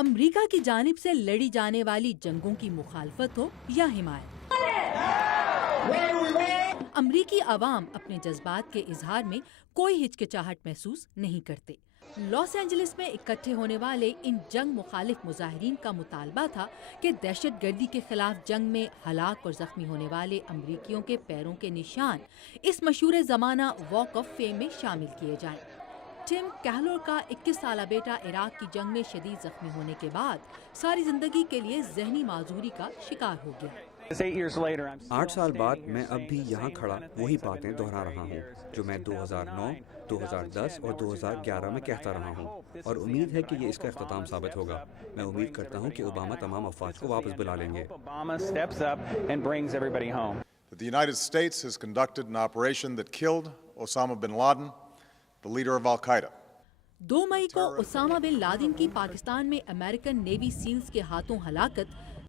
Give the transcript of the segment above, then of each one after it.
امریکہ کی جانب سے لڑی جانے والی جنگوں کی مخالفت ہو یا حمایت، امریکی عوام اپنے جذبات کے اظہار میں کوئی ہچکچاہٹ محسوس نہیں کرتے۔ لاس اینجلس میں اکٹھے ہونے والے ان جنگ مخالف مظاہرین کا مطالبہ تھا کہ دہشت گردی کے خلاف جنگ میں ہلاک اور زخمی ہونے والے امریکیوں کے پیروں کے نشان اس مشہور زمانہ واک آف فیم میں شامل کیے جائیں۔ ٹم کیلور کا 21 سالہ بیٹا عراق کی جنگ میں شدید زخمی ہونے کے بعد ساری زندگی کے لیے ذہنی معذوری کا شکار ہو گیا۔ 8 سال بعد میں اب بھی یہاں کھڑا وہی باتیں دہرا رہا ہوں جو میں 2009، 2010 اور 2011 میں کہتا رہا ہوں، اور امید ہے کہ یہ اس کا اختتام ثابت ہوگا۔ میں امید کرتا ہوں کہ اوباما تمام افواج کو واپس بلا لیں گے۔ The United States has conducted an operation that killed Osama bin Laden, the leader of Al-Qaeda. 2 مئی کو اسامہ بن لادن کی پاکستان میں امریکن نیوی سیلز کے ہاتھوں ہلاکت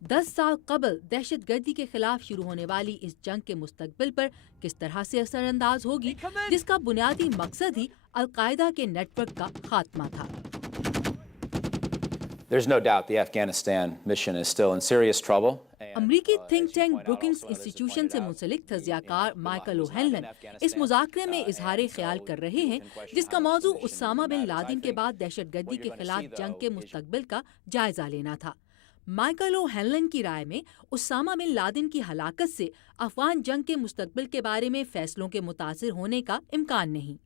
10 سال قبل دہشت گردی کے خلاف شروع ہونے والی اس جنگ کے مستقبل پر کس طرح سے اثر انداز ہوگی، جس کا بنیادی مقصد ہی القاعدہ کے نیٹ ورک کا خاتمہ تھا۔ There's no doubt the Afghanistan mission is still in serious trouble. امریکی تھنک ٹینک بروکنگز انسٹیٹیوشن سے منسلک تجزیہ کار مائیکل اوہینلن اس مذاکرے میں اظہار خیال کر رہے ہیں جس کا موضوع اسامہ بن لادن کے بعد دہشت گردی کے خلاف جنگ کے مستقبل کا جائزہ لینا تھا۔ مائیکل اوہینلن کی رائے میں اسامہ بن لادن کی ہلاکت سے افغان جنگ کے مستقبل کے بارے میں فیصلوں کے متاثر ہونے کا امکان نہیں۔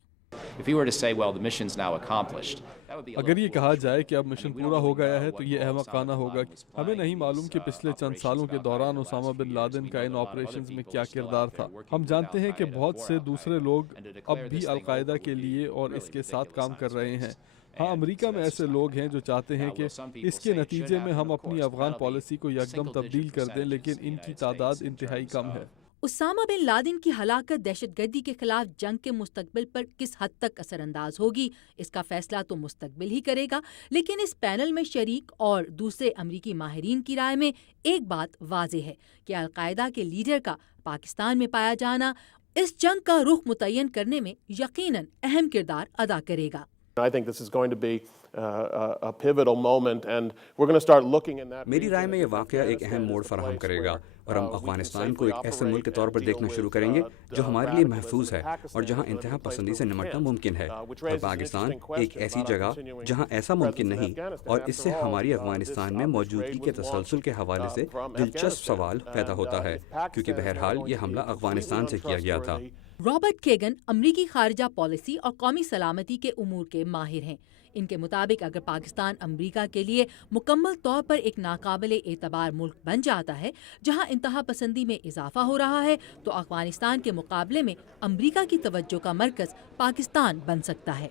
اگر یہ کہا جائے کہ اب مشن پورا ہو گیا ہے تو یہ احمقانہ ہوگا۔ ہمیں نہیں معلوم کہ پچھلے چند سالوں کے دوران اسامہ بن لادن کا ان آپریشنز میں کیا کردار تھا۔ ہم جانتے ہیں کہ بہت سے دوسرے لوگ اب بھی القاعدہ کے لیے اور اس کے ساتھ کام کر رہے ہیں۔ ہاں، امریکہ میں ایسے لوگ ہیں جو چاہتے ہیں کہ اس کے نتیجے میں ہم اپنی افغان پالیسی کو یکدم تبدیل کر دیں، لیکن ان کی تعداد انتہائی کم ہے۔ اسامہ بن لادن کی ہلاکت دہشت گردی کے خلاف جنگ کے مستقبل پر کس حد تک اثر انداز ہوگی، اس کا فیصلہ تو مستقبل ہی کرے گا، لیکن اس پینل میں شریک اور دوسرے امریکی ماہرین کی رائے میں ایک بات واضح ہے کہ القاعدہ کے لیڈر کا پاکستان میں پایا جانا اس جنگ کا رخ متعین کرنے میں یقیناً اہم کردار ادا کرے گا۔ I think this is going to be a pivotal moment and we're going to start looking in that. میری رائے میں یہ واقعہ ایک اہم موڑ فراہم کرے گا اور ہم افغانستان کو ایک ایسے ملک کے طور پر دیکھنا شروع کریں گے جو ہمارے لیے محفوظ ہے اور جہاں انتہا پسندی سے نمٹنا ممکن ہے، اور پاکستان ایک ایسی جگہ جہاں ایسا ممکن نہیں، اور اس سے ہماری افغانستان میں موجودگی کے تسلسل کے حوالے سے دلچسپ سوال پیدا ہوتا ہے، کیونکہ بہرحال یہ حملہ افغانستان سے کیا گیا تھا۔ رابرٹ کیگن امریکی خارجہ پالیسی اور قومی سلامتی کے امور کے ماہر ہیں۔ ان کے مطابق اگر پاکستان امریکہ کے لیے مکمل طور پر ایک ناقابل اعتبار ملک بن جاتا ہے جہاں انتہا پسندی میں اضافہ ہو رہا ہے، تو افغانستان کے مقابلے میں امریکہ کی توجہ کا مرکز پاکستان بن سکتا ہے۔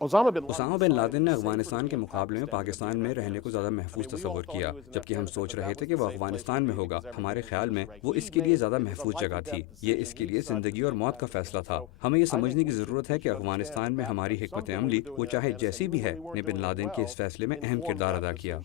اسامہ بن لادن نے افغانستان کے مقابلے میں پاکستان میں رہنے کو زیادہ محفوظ تصور کیا، جبکہ ہم سوچ رہے تھے کہ وہ افغانستان میں ہوگا۔ ہمارے خیال میں وہ اس کے لیے زیادہ محفوظ جگہ تھی، یہ اس کے لیے زندگی اور موت کا فیصلہ تھا۔ ہمیں یہ سمجھنے کی ضرورت ہے کہ افغانستان میں ہماری حکمت عملی، وہ چاہے جیسی بھی ہے، نے بن لادن کے اس فیصلے میں اہم کردار ادا کیا۔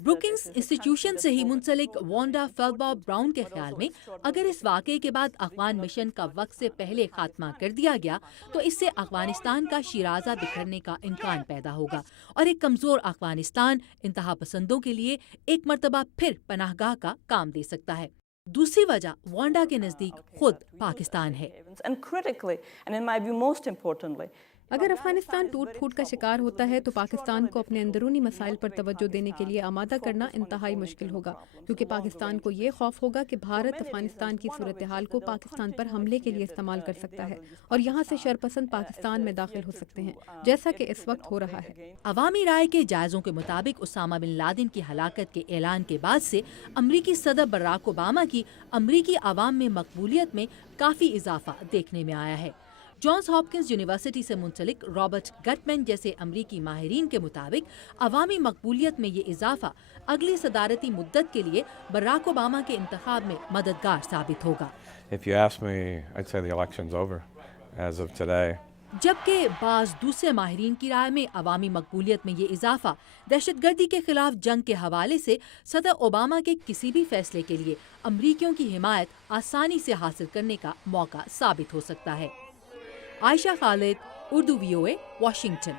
بروکنگز انسٹیٹیوشن سے ہی منسلک وانڈا فیلبا براؤن کے خیال میں اگر اس واقعے کے بعد افغان مشن کا وقت سے پہلے خاتمہ کر دیا گیا تو اس سے افغانستان کا شیرازہ بکھرنے کا امکان پیدا ہوگا اور ایک کمزور افغانستان انتہا پسندوں کے لیے ایک مرتبہ پھر پناہ گاہ کا کام دے سکتا ہے۔ دوسری وجہ وانڈا کے نزدیک خود پاکستان ہے۔ اگر افغانستان ٹوٹ پھوٹ کا شکار ہوتا ہے تو پاکستان کو اپنے اندرونی مسائل پر توجہ دینے کے لیے آمادہ کرنا انتہائی مشکل ہوگا، کیونکہ پاکستان کو یہ خوف ہوگا کہ بھارت افغانستان کی صورتحال کو پاکستان پر حملے کے لیے استعمال کر سکتا ہے اور یہاں سے شرپسند پاکستان میں داخل ہو سکتے ہیں، جیسا کہ اس وقت ہو رہا ہے۔ عوامی رائے کے جائزوں کے مطابق اسامہ بن لادن کی ہلاکت کے اعلان کے بعد سے امریکی صدر براک اوباما کی امریکی عوام میں مقبولیت میں کافی اضافہ دیکھنے میں آیا ہے۔ جانس ہاپکنز یونیورسٹی سے منسلک رابرٹ گٹمن جیسے امریکی ماہرین کے مطابق عوامی مقبولیت میں یہ اضافہ اگلی صدارتی مدت کے لیے براک اوباما کے انتخاب میں مددگار ثابت ہوگا۔ جبکہ بعض دوسرے ماہرین کی رائے میں عوامی مقبولیت میں یہ اضافہ دہشت گردی کے خلاف جنگ کے حوالے سے صدر اوباما کے کسی بھی فیصلے کے لیے امریکیوں کی حمایت آسانی سے حاصل کرنے کا موقع ثابت ہو سکتا ہے۔ عائشہ خالد، اردو VOA، واشنگٹن۔